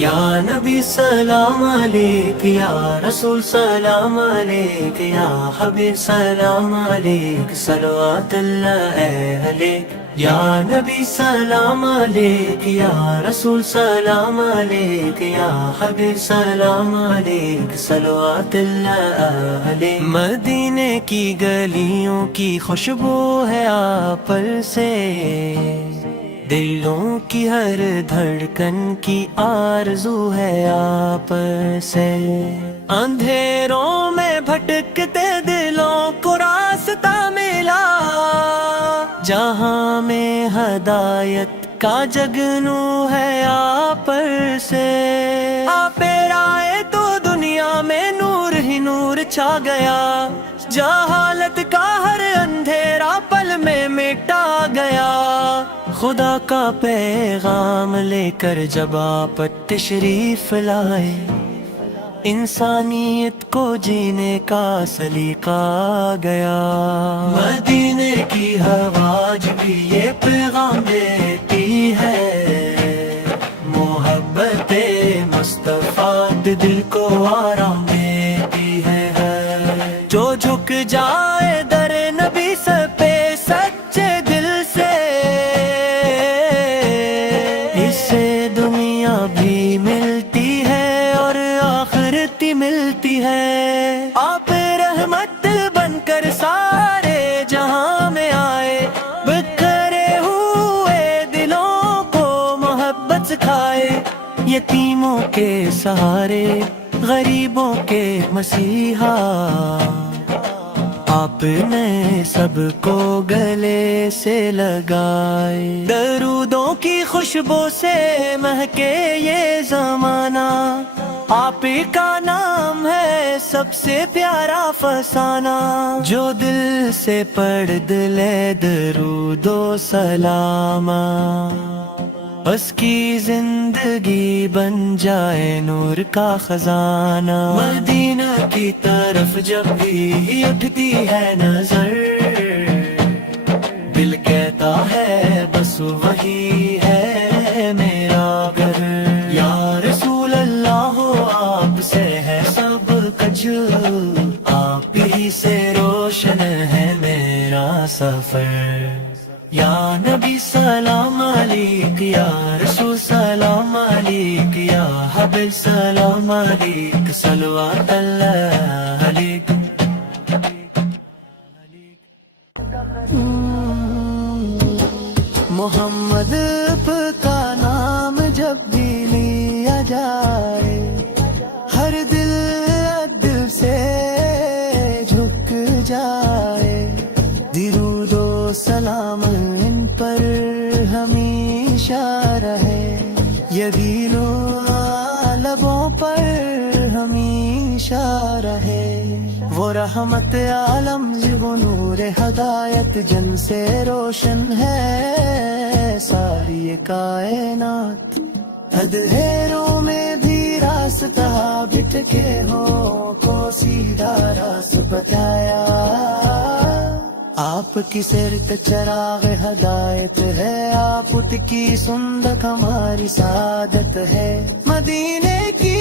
یا نبی سلام علیک، یا رسول سلام علیک، یا حبیب سلام علیک، صلوات اللہ علیک۔ یا نبی سلام علیک، یا رسول سلام علیک، یا حبیب سلام علیک، صلوات اللہ علیک۔ مدینے کی گلیوں کی خوشبو ہے آپ پر سے، دلوں کی ہر دھڑکن کی آرزو ہے آپ سے۔ اندھیروں میں بھٹکتے دلوں کو راستہ ملا، جہاں میں ہدایت کا جگنو ہے آپ پر سے۔ آپ آئے تو دنیا میں نور ہی نور چھا گیا، جہالت کا ہر اندھیرا پل میں مٹا گیا۔ خدا کا پیغام لے کر جب آپ تشریف لائے، انسانیت کو جینے کا سلیقہ آ گیا۔ مدینے کی ہوا بھی یہ پیغام دیتی ہے، محبت مصطفیٰ دل کو آرام دیتی ہے۔ جو جھک جائے در نبی سے پہ سچے دل سے، اس سے دنیا بھی ملتی ہے اور آخرت ملتی ہے۔ آپ رحمت بن کر سارے جہاں میں آئے، بکھرے ہوئے دلوں کو محبت سکھائے۔ یتیموں کے سہارے، غریبوں کے مسیحا، آپ نے سب کو گلے سے لگائے۔ درودوں کی خوشبو سے مہکے یہ زمانہ، آپ کا نام ہے سب سے پیارا فسانہ۔ جو دل سے پڑھ دلے درود و سلام، اس کی زندگی بن جائے نور کا خزانہ۔ مدینہ کی طرف جب بھی اٹھتی ہے نظر، دل کہتا ہے بس وہی ہے میرا گھر۔ یا رسول اللہ ہو آپ سے ہے سب کچھ، آپ ہی سے روشن ہے میرا سفر۔ یا نبی سلام علیک، یا رسول سلام علیک، یا حبیب سلام علیک، صلوات اللہ علیک۔ محمد کا نام جب بھی لیا جائے، ہر دل سے جھک جائے۔ درود و سلام ان پر ہمیشہ رہے، یہ بھی لبوں پر ہمیشہ رہے۔ وہ رحمت عالم، وہ نور ہدایت، جن سے روشن ہے ساری کائنات۔ اندھیروں میں بھی راستہ بٹ کے ہو کو سیدھا راست بتایا۔ آپ کی سرت چراغ ہدایت ہے، آپ کی سندک ہماری سعادت ہے۔ مدینے کی